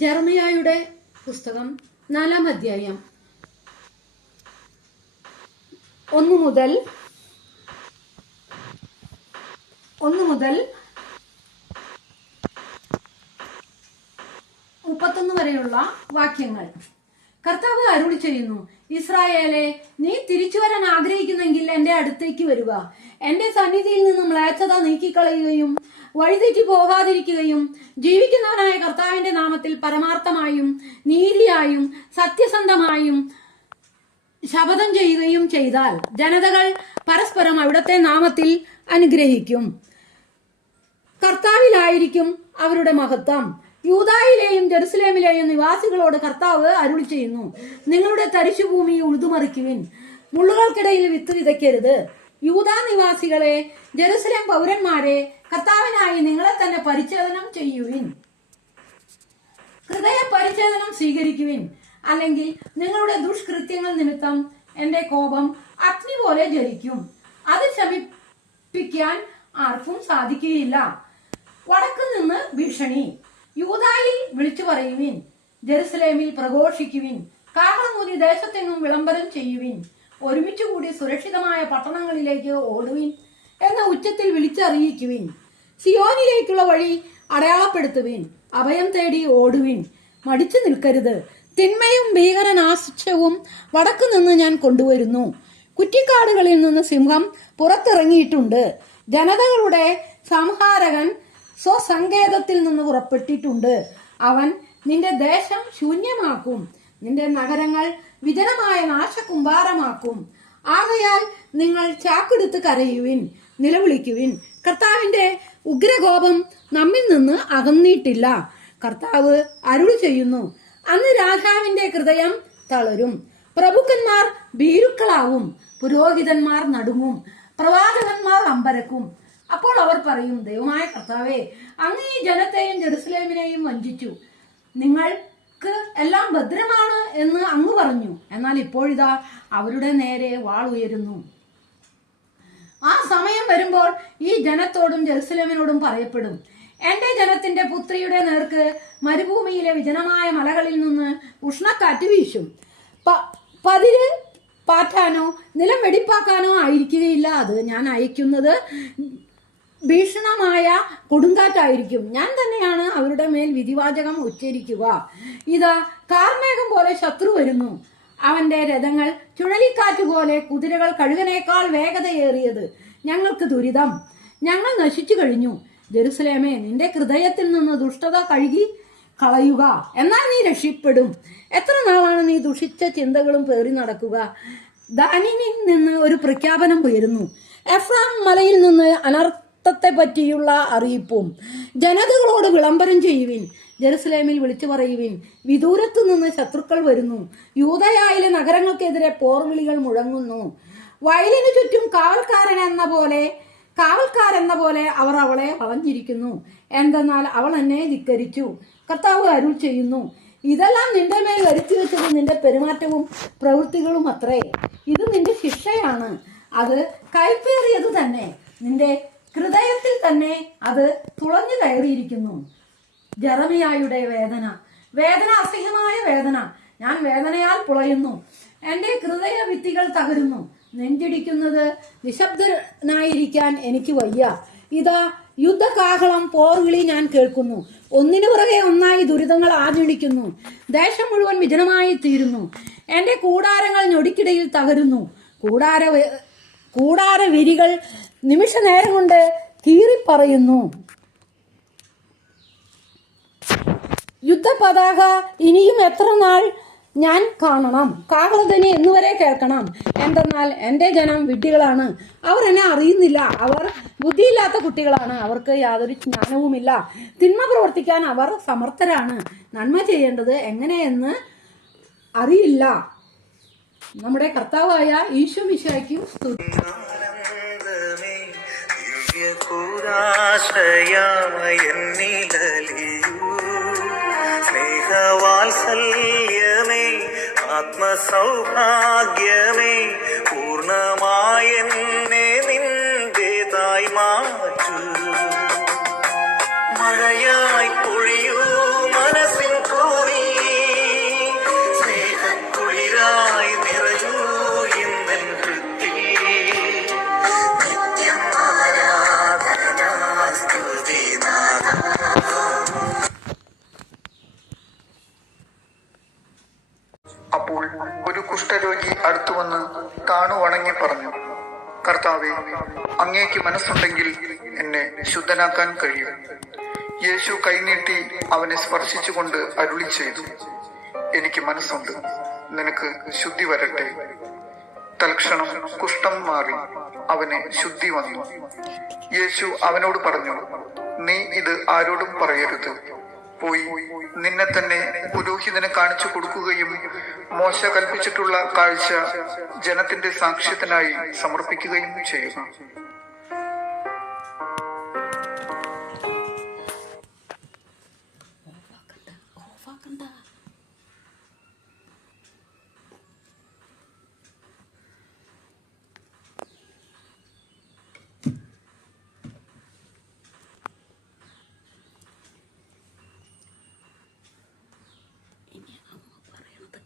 ജെറമിയായുടെ പുസ്തകം 4-ാം അധ്യായം 1 മുതൽ 31 വരെയുള്ള വാക്യങ്ങൾ. കർത്താവ് അരുളി ചെയ്യുന്നു, ഇസ്രായേലെ, നീ തിരിച്ചു വരാൻ ആഗ്രഹിക്കുന്നെങ്കിൽ എന്റെ അടുത്തേക്ക് വരിക. എന്റെ സന്നിധിയിൽ നിന്നും മ്ലേച്ഛത നീക്കിക്കളയുകയും വഴിതെറ്റി പോകാതിരിക്കുകയും ജീവിക്കുന്നവനായ കർത്താവിന്റെ നാമത്തിൽ പരമാർത്ഥമായും നീതിയായും സത്യസന്ധമായും ശപഥം ചെയ്യുകയും ചെയ്താൽ ജനതകൾ പരസ്പരം അവിടുത്തെ നാമത്തിൽ അനുഗ്രഹിക്കും. കർത്താവിലായിരിക്കും അവരുടെ മഹത്വം. യൂദായിലെയും ജെറുസലേമിലെയും നിവാസികളോട് കർത്താവ് അരുളി ചെയ്യുന്നു, നിങ്ങളുടെ തരിശുഭൂമി ഉഴുതുമറിക്കുവിൻ, മുള്ളുകൾക്കിടയിൽ വിത്ത് വിതയ്ക്കരുത്. യൂദാ നിവാസികളെ, ജെറുസലേം പൗരന്മാരെ, കർത്താവിനായി നിങ്ങളെ തന്നെ പരിച്ഛേദനം ചെയ്യുവിൻ. ഹൃദയ പരിച്ഛേദനം സ്വീകരിക്കുവിൻ, അല്ലെങ്കിൽ നിങ്ങളുടെ ദുഷ്കൃത്യങ്ങൾ നിമിത്തം എന്റെ കോപം അഗ്നി പോലെ ജ്വലിക്കും. അത് ശമിപ്പിക്കാൻ ആർക്കും സാധിക്കുകയില്ല. വടക്കു നിന്ന് ഭീഷണി. യൂദായിൽ വിളിച്ചു പറയുവിൻ, ജെറുസലേമിൽ പ്രഘോഷിക്കുവിൻ, കാഹളമൂരി ദേശത്തെങ്ങും വിളംബരം ചെയ്യുവിൻ. ഒരുമിച്ചുകൂടി സുരക്ഷിതമായ പട്ടണങ്ങളിലേക്ക് ഓടുവിൻ എന്ന ഉച്ചത്തിൽ വിളിച്ചറിയിക്കുവിൻ. സിയോനിലേക്കുള്ള വഴി അടയാളപ്പെടുത്തുവിൻ. അഭയം തേടി ഓടുവിൻ, മടിച്ചു നിൽക്കരുത്. തിന്മയും ഭീകരനാശവും വടക്കു നിന്ന് ഞാൻ കൊണ്ടുവരുന്നു. കുറ്റിക്കാടുകളിൽ നിന്ന് സിംഹം പുറത്തിറങ്ങിയിട്ടുണ്ട്. ജനതകളുടെ സംഹാരകൻ സ്വസങ്കേതത്തിൽ നിന്ന് പുറപ്പെട്ടിട്ടുണ്ട്. അവൻ നിന്റെ ദേശം ശൂന്യമാക്കും, നിന്റെ നഗരങ്ങൾ വിജനമായ നാശകുംഭാരമാക്കും. ആകയാൽ നിങ്ങൾ ചാക്കെടുത്ത് കരയുവിൻ, നിലവിളിക്കുവിൻ. കർത്താവിന്റെ ഉഗ്രകോപം നമ്മിൽ നിന്ന് അകന്നിട്ടില്ല. കർത്താവ് അരുളി ചെയ്യുന്നു, അന്ന് രാജാവിന്റെ ഹൃദയം തളരും, പ്രഭുക്കന്മാർ ഭീരുക്കളാവും, പുരോഹിതന്മാർ നടുങ്ങും, പ്രവാചകന്മാർ അമ്പരക്കും. അപ്പോൾ അവർ പറയും, ദൈവമായ കർത്താവേ, അങ്ങ് ഈ ജനത്തെയും ജെറുസലേമിനെയും വഞ്ചിച്ചു. നിങ്ങൾക്ക് എല്ലാം ഭദ്രമാണ് എന്ന് അങ്ങ് പറഞ്ഞു. എന്നാൽ ഇപ്പോഴിതാ അവരുടെ നേരെ വാൾ ഉയരുന്നു. ആ സമയം വരുമ്പോൾ ഈ ജനത്തോടും ജെറുസലേമിനോടും പറയപ്പെടും, എന്റെ ജനത്തിന്റെ പുത്രിയുടെ നേർക്ക് മരുഭൂമിയിലെ വിജനമായ മലകളിൽ നിന്ന് ഉഷ്ണക്കാറ്റ് വീശും. പതിര് പാറ്റാനോ നിലം വെടിപ്പാക്കാനോ ആയിരിക്കുകയില്ല. അത് ഞാൻ അയക്കുന്നത് ഭീഷണമായ കൊടുങ്കാറ്റായിരിക്കും. ഞാൻ തന്നെയാണ് അവരുടെ മേൽ വിധിവാചകം ഉച്ചരിക്കുക. ഇതാ കാർമേഘം പോലെ ശത്രു വരുന്നു. അവന്റെ രഥങ്ങൾ ചുഴലിക്കാറ്റ് പോലെ, കുതിരകൾ കഴുകനേക്കാൾ വേഗതയേറിയത്. ഞങ്ങൾക്ക് ദുരിതം, ഞങ്ങൾ നശിച്ചു കഴിഞ്ഞു. ജെറുസലേമേ, നിന്റെ ഹൃദയത്തിൽ നിന്ന് ദുഷ്ടത കഴുകി കളയുക, എന്നാൽ നീ രക്ഷപ്പെടും. എത്ര നാളാണ് നീ ദുഷിച്ച ചിന്തകളും പേറി നടക്കുക? ദാനിനിൽ നിന്ന് ഒരു പ്രഖ്യാപനം ഉയരുന്നു, എഫ്രാം മലയിൽ നിന്ന് അനർത്ഥത്തെ പറ്റിയുള്ള അറിയിപ്പും. ജനതകളോട് വിളംബരം ചെയ്യുവിൻ, ജെറുസലേമിൽ വിളിച്ചു പറയുവിൻ, വിദൂരത്തു നിന്ന് ശത്രുക്കൾ വരുന്നു. യൂദയായിലെ നഗരങ്ങൾക്കെതിരെ പോർവിളികൾ മുഴങ്ങുന്നു. വയലിനു ചുറ്റും കാവൽക്കാരെന്ന പോലെ അവർ അവളെ വളഞ്ഞിരിക്കുന്നു. എന്തെന്നാൽ അവൾ എന്നെ ധിക്കരിച്ചു. കർത്താവ് അരുൾ ചെയ്യുന്നു, ഇതെല്ലാം നിന്റെ മേൽ വരുത്തി വെച്ചത് നിന്റെ പെരുമാറ്റവും പ്രവൃത്തികളും അത്രേ. ഇത് നിന്റെ ശിക്ഷയാണ്. അത് കൈപ്പേറിയത് തന്നെ, നിന്റെ ഹൃദയത്തിൽ തന്നെ അത് തുളഞ്ഞു കയറിയിരിക്കുന്നു. ജെറമിയായുടെ വേദന. വേദന, അസഹ്യമായ വേദന. ഞാൻ വേദനയാൽ പുളയുന്നു. എന്റെ ഹൃദയ ഭിത്തികൾ തകരുന്നു. നെഞ്ചിടിക്കുന്നത് നിശബ്ദനായിരിക്കാൻ എനിക്ക് വയ്യ. ഇതാ യുദ്ധകാഹളം, പോർവിളി ഞാൻ കേൾക്കുന്നു. ഒന്നിനു പുറകെ ഒന്നായി ദുരിതങ്ങൾ ആഞ്ഞടിക്കുന്നു. ദേശം മുഴുവൻ വിജനമായി തീരുന്നു. എന്റെ കൂടാരങ്ങൾ ഞൊടിക്കിടയിൽ തകരുന്നു. കൂടാര വിരികൾ നിമിഷ നേരം കൊണ്ട് കീറിപ്പറയുന്നു. യുദ്ധപതാക ഇനിയും എത്ര നാൾ ഞാൻ കാണണം? കാഹളധ്വനി എന്നുവരെ കേൾക്കണം? എന്തെന്നാൽ എന്റെ ജനം വിഡ്ഢികളാണ്, അവർ എന്നെ അറിയുന്നില്ല. അവർ ബുദ്ധിയില്ലാത്ത കുട്ടികളാണ്, അവർക്ക് യാതൊരു ജ്ഞാനവുമില്ല. തിന്മ പ്രവർത്തിക്കാൻ അവർ സമർത്ഥരാണ്, നന്മ ചെയ്യേണ്ടത് എങ്ങനെയെന്ന് അറിയില്ല. നമ്മുടെ കർത്താവായ ഈശോ മിശിഹായ്ക്കും സ്തുതി. സ്നേഹവാത്സല്യമേ, ആത്മസൗഭാഗ്യമേ, പൂർണ്ണമായെന്നെ നിന്റേതായി മാറ്റൂ. മഴയായി പൊഴിയൂ മനസ്സിൻ അപ്പോൾ ഒരു കുഷ്ഠരോഗി അടുത്തുവന്ന് താണു വണങ്ങി പറഞ്ഞു, കർത്താവേ, അങ്ങേക്ക് മനസ്സുണ്ടെങ്കിൽ എന്നെ ശുദ്ധനാക്കാൻ കഴിയും. യേശു കൈനീട്ടി അവനെ സ്പർശിച്ചുകൊണ്ട് അരുളി ചെയ്തു, എനിക്ക് മനസ്സുണ്ട്, നിനക്ക് ശുദ്ധി വരട്ടെ. തൽക്ഷണം കുഷ്ഠം മാറി അവന് ശുദ്ധി വന്നു. യേശു അവനോട് പറഞ്ഞു, നീ ഇത് ആരോടും പറയരുത്. പോയി നിന്നെ തന്നെ പുരോഹിതന് കാണിച്ചു കൊടുക്കുകയും മോശ കൽപ്പിച്ചിട്ടുള്ള കാഴ്ച ജനത്തിന്റെ സാക്ഷ്യത്തിനായി സമർപ്പിക്കുകയും ചെയ്യുക.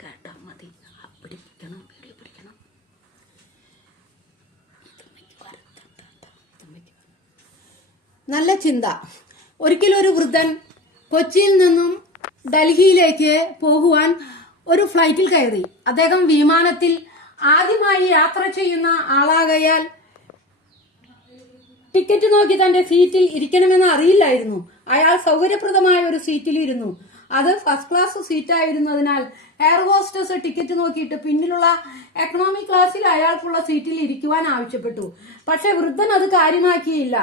കേട്ടാ മതി. പിടിക്കണം, പിടിക്കണം. നല്ല ചിന്ത. ഒരിക്കലൊരു വൃദ്ധൻ കൊച്ചിയിൽ നിന്നും ഡൽഹിയിലേക്ക് പോകുവാൻ ഒരു ഫ്ലൈറ്റിൽ കയറി. അദ്ദേഹം വിമാനത്തിൽ ആദ്യമായി യാത്ര ചെയ്യുന്ന ആളാകയാൽ ടിക്കറ്റ് നോക്കി തന്റെ സീറ്റിൽ ഇരിക്കണമെന്ന് അറിയില്ലായിരുന്നു. അയാൾ സൗകര്യപ്രദമായ ഒരു സീറ്റിൽ ഇരുന്നു. അത് ഫസ്റ്റ് ക്ലാസ് സീറ്റായിരുന്നതിനാൽ എയർ ഹോസ്റ്റസ് ടിക്കറ്റ് നോക്കിയിട്ട് പിന്നിലുള്ള എക്കണോമി ക്ലാസ്സിൽ അയാൾക്കുള്ള സീറ്റിൽ ഇരിക്കുവാൻ ആവശ്യപ്പെട്ടു. പക്ഷെ വൃദ്ധൻ അത് കാര്യമാക്കിയില്ല.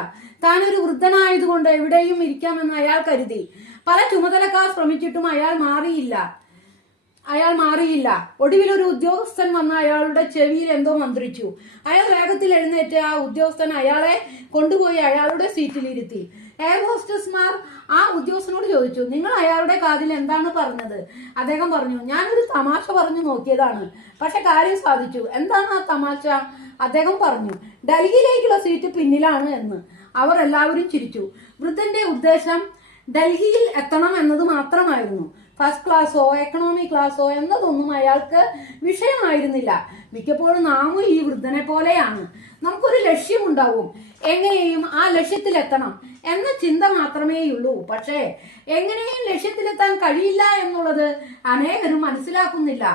താനൊരു വൃദ്ധനായതുകൊണ്ട് എവിടെയും ഇരിക്കാമെന്ന് അയാൾ കരുതി. പല ചുമതലക്കാർ ശ്രമിച്ചിട്ടും അയാൾ മാറിയില്ല. ഒടുവിൽ ഒരു ഉദ്യോഗസ്ഥൻ വന്ന് അയാളുടെ ചെവിയിൽ എന്തോ മന്ത്രിച്ചു. അയാൾ വേഗത്തിൽ എഴുന്നേറ്റ് ആ ഉദ്യോഗസ്ഥൻ അയാളെ കൊണ്ടുപോയി അയാളുടെ സീറ്റിൽ ഇരുത്തി. എയർ ഹോസ്റ്റസ്മാർ ആ ഉദ്യോഗസ്ഥനോട് ചോദിച്ചു, നിങ്ങൾ അയാളുടെ കാതിൽ എന്താണ് പറഞ്ഞത്? അദ്ദേഹം പറഞ്ഞു, ഞാനൊരു തമാശ പറഞ്ഞു നോക്കിയതാണ്, പക്ഷെ കാര്യം സാധിച്ചു. എന്താണ് ആ തമാശ? അദ്ദേഹം പറഞ്ഞു, ഡൽഹിയിലേക്കുള്ള സീറ്റ് പിന്നിലാണ് എന്ന്. അവർ എല്ലാവരും ചിരിച്ചു. വൃദ്ധന്റെ ഉദ്ദേശം ഡൽഹിയിൽ എത്തണം എന്നത് മാത്രമായിരുന്നു. ഫസ്റ്റ് ക്ലാസ്സോ എക്കണോമി ക്ലാസ്സോ എന്നതൊന്നും അയാൾക്ക് വിഷയമായിരുന്നില്ല. മിക്കപ്പോഴും നാമും ഈ വൃദ്ധനെ പോലെയാണ്. നമുക്കൊരു ലക്ഷ്യമുണ്ടാവും, എങ്ങനെയും ആ ലക്ഷ്യത്തിലെത്തണം എന്ന ചിന്ത മാത്രമേയുള്ളൂ. പക്ഷേ എങ്ങനെയും ലക്ഷ്യത്തിലെത്താൻ കഴിയില്ല എന്നുള്ളത് അനേകരും മനസ്സിലാക്കുന്നില്ല.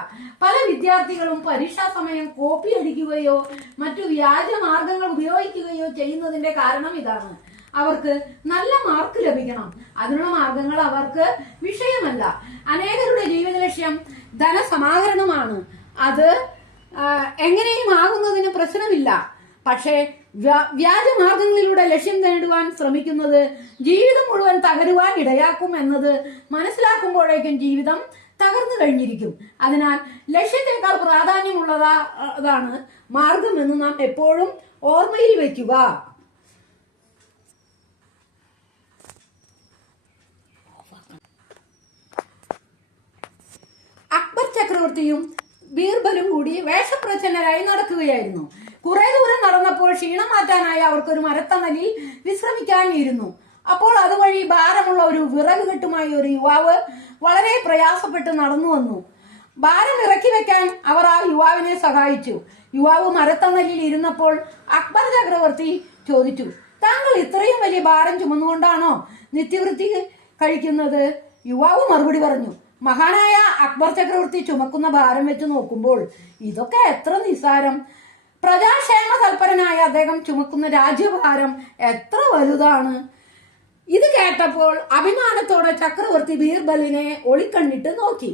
പല വിദ്യാർത്ഥികളും പരീക്ഷാ സമയം കോപ്പി അടിക്കുകയോ മറ്റു വ്യാജ മാർഗങ്ങൾ ഉപയോഗിക്കുകയോ ചെയ്യുന്നതിന്റെ കാരണം ഇതാണ്. അവർക്ക് നല്ല മാർക്ക് ലഭിക്കണം. അതിനുള്ള മാർഗങ്ങൾ അവർക്ക് വിഷയമല്ല. അനേകരുടെ ജീവിത ലക്ഷ്യം ധനസമാഹരണമാണ്. അത് എങ്ങനെയും ആകുന്നതിന് പ്രശ്നമില്ല. പക്ഷേ വ്യാജമാർഗങ്ങളിലൂടെ ലക്ഷ്യം നേടുവാൻ ശ്രമിക്കുന്നത് ജീവിതം മുഴുവൻ തകരുവാൻ ഇടയാക്കും എന്നത് മനസ്സിലാക്കുമ്പോഴേക്കും ജീവിതം തകർന്നു കഴിഞ്ഞിരിക്കും. അതിനാൽ ലക്ഷ്യത്തെക്കാൾ പ്രാധാന്യമുള്ളതാണ് മാർഗം എന്ന് നാം എപ്പോഴും ഓർമ്മയിൽ വയ്ക്കുക. അക്ബർ ചക്രവർത്തിയും ബീർബലും കൂടി വേഷപ്രച്ഛന്നരായി നടക്കുകയായിരുന്നു. കുറെ ദൂരം നടന്നപ്പോൾ ക്ഷീണം മാറ്റാനായി അവർക്കൊരു മരത്തണലിൽ വിശ്രമിക്കാൻ ഇരുന്നു. അപ്പോൾ അതുവഴി ഭാരമുള്ള ഒരു വിറക് കെട്ടുമായി ഒരു യുവാവ് വളരെ പ്രയാസപ്പെട്ട് നടന്നു വന്നു. ഭാരം ഇറക്കി വെക്കാൻ അവർ ആ യുവാവിനെ സഹായിച്ചു. യുവാവ് മരത്തണലിൽ ഇരുന്നപ്പോൾ അക്ബർ ചക്രവർത്തി ചോദിച്ചു, താങ്കൾ ഇത്രയും വലിയ ഭാരം ചുമന്നുകൊണ്ടാണോ നിത്യവൃത്തി കഴിക്കുന്നത്? യുവാവ് മറുപടി പറഞ്ഞു, മഹാനായ അക്ബർ ചക്രവർത്തി ചുമക്കുന്ന ഭാരം വെച്ച് നോക്കുമ്പോൾ ഇതൊക്കെ എത്ര നിസ്സാരം. പ്രജാക്ഷേമ തൽപരനായ അദ്ദേഹം ചുമക്കുന്ന രാജ്യഭാരം എത്ര വലുതാണ്. ഇത് കേട്ടപ്പോൾ അഭിമാനത്തോടെ ചക്രവർത്തി ബീർബലിനെ ഒളിക്കണ്ണിട്ട് നോക്കി.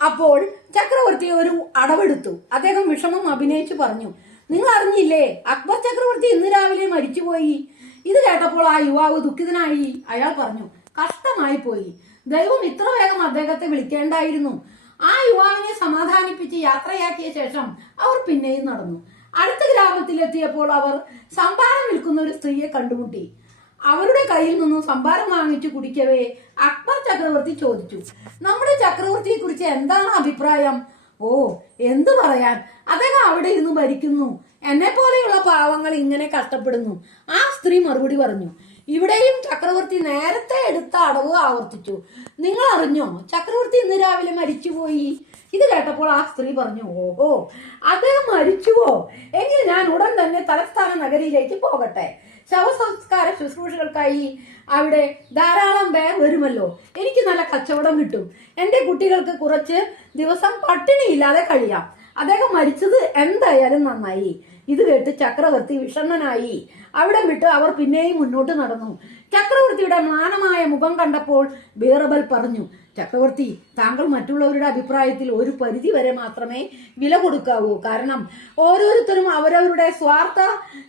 അപ്പോൾ ചക്രവർത്തി ഒരു അടവെടുത്തു. അദ്ദേഹം വിഷമം അഭിനയിച്ചു പറഞ്ഞു, നിങ്ങൾ അറിഞ്ഞില്ലേ, അക്ബർ ചക്രവർത്തി ഇന്ന് രാവിലെ മരിച്ചുപോയി. ഇത് കേട്ടപ്പോൾ ആ യുവാവ് ദുഃഖിതനായി. അയാൾ പറഞ്ഞു, കഷ്ടമായി പോയി. ദൈവം ഇത്ര വേഗം അദ്ദേഹത്തെ വിളിക്കേണ്ടായിരുന്നു. ആ യുവാവിനെ സമാധാനിപ്പിച്ച് യാത്രയാക്കിയ ശേഷം അവർ പിന്നെയും നടന്നു. അടുത്ത ഗ്രാമത്തിലെത്തിയപ്പോൾ അവർ സംഭാരം വിൽക്കുന്ന ഒരു സ്ത്രീയെ കണ്ടുമുട്ടി. അവരുടെ കയ്യിൽ നിന്നും സംഭാരം വാങ്ങിച്ചു കുടിക്കവേ അക്ബർ ചക്രവർത്തി ചോദിച്ചു, നമ്മുടെ ചക്രവർത്തിയെ കുറിച്ച് എന്താണ് അഭിപ്രായം? ഓ, എന്തു പറയാൻ, അദ്ദേഹം അവിടെ ഇരുന്ന് ഭരിക്കുന്നു. എന്നെ പോലെയുള്ള പാവങ്ങൾ ഇങ്ങനെ കഷ്ടപ്പെടുന്നു. ആ സ്ത്രീ മറുപടി പറഞ്ഞു. ഇവിടെയും ചക്രവർത്തി നേരത്തെ എടുത്ത അടവ് ആവർത്തിച്ചു. നിങ്ങൾ അറിഞ്ഞോ, ചക്രവർത്തി ഇന്ന് രാവിലെ മരിച്ചുപോയി. ഇത് കേട്ടപ്പോൾ ആ സ്ത്രീ പറഞ്ഞു, ഓഹോ, അദ്ദേഹം മരിച്ചുവോ? എങ്കിൽ ഞാൻ ഉടൻ തന്നെ തലസ്ഥാന നഗരിയിലേക്ക് പോകട്ടെ. ശവസംസ്കാര ശുശ്രൂഷകൾക്കായി അവിടെ ധാരാളം പേർ വരുമല്ലോ. എനിക്ക് നല്ല കച്ചവടം കിട്ടും. എൻ്റെ കുട്ടികൾക്ക് കുറച്ച് ദിവസം പട്ടിണിയില്ലാതെ കഴിയാം. അദ്ദേഹം മരിച്ചത് എന്തായാലും നന്നായി. ഇത് കേട്ട് ചക്രവർത്തി വിഷണ്ണനായി. അവിടെ വിട്ട് അവർ പിന്നെയും മുന്നോട്ട് നടന്നു. ചക്രവർത്തിയുടെ മ്ലാനമായ മുഖം കണ്ടപ്പോൾ ബീർബൽ പറഞ്ഞു, ചക്രവർത്തി, താങ്കൾ മറ്റുള്ളവരുടെ അഭിപ്രായത്തിൽ ഒരു പരിധി വരെ മാത്രമേ വില കൊടുക്കാവൂ. കാരണം ഓരോരുത്തരും അവരവരുടെ സ്വാർത്ഥ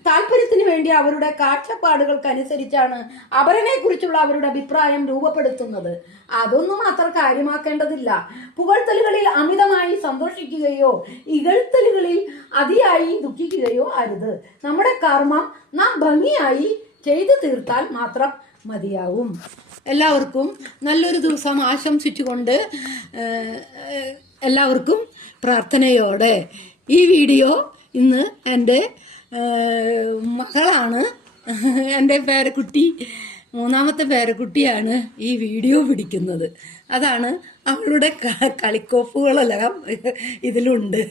താല്പര്യത്തിന് വേണ്ടി അവരുടെ കാഴ്ചപ്പാടുകൾക്കനുസരിച്ചാണ് അവരനെ കുറിച്ചുള്ള അവരുടെ അഭിപ്രായം രൂപപ്പെടുത്തുന്നത്. അതൊന്നും അത്ര കാര്യമാക്കേണ്ടതില്ല. പുകഴ്ത്തലുകളിൽ അമിതമായി സന്തോഷിക്കുകയോ ഇകഴ്ത്തലുകളിൽ അതിയായി ദുഃഖിക്കുകയോ അരുത്. നമ്മുടെ കർമ്മം നാം ഭംഗിയായി ചെയ്തു തീർത്താൽ മാത്രം മതിയാവും. എല്ലാവർക്കും നല്ലൊരു ദിവസം ആശംസിച്ചുകൊണ്ട് എല്ലാവർക്കും പ്രാർത്ഥനയോടെ ഈ വീഡിയോ ഇന്ന് എൻ്റെ മകളാണ്, എൻ്റെ പേരക്കുട്ടി, മൂന്നാമത്തെ പേരക്കുട്ടിയാണ് ഈ വീഡിയോ പിടിക്കുന്നത്. അതാണ് അവളുടെ കളിക്കോപ്പുകളെല്ലാം ഇതിലുണ്ട്.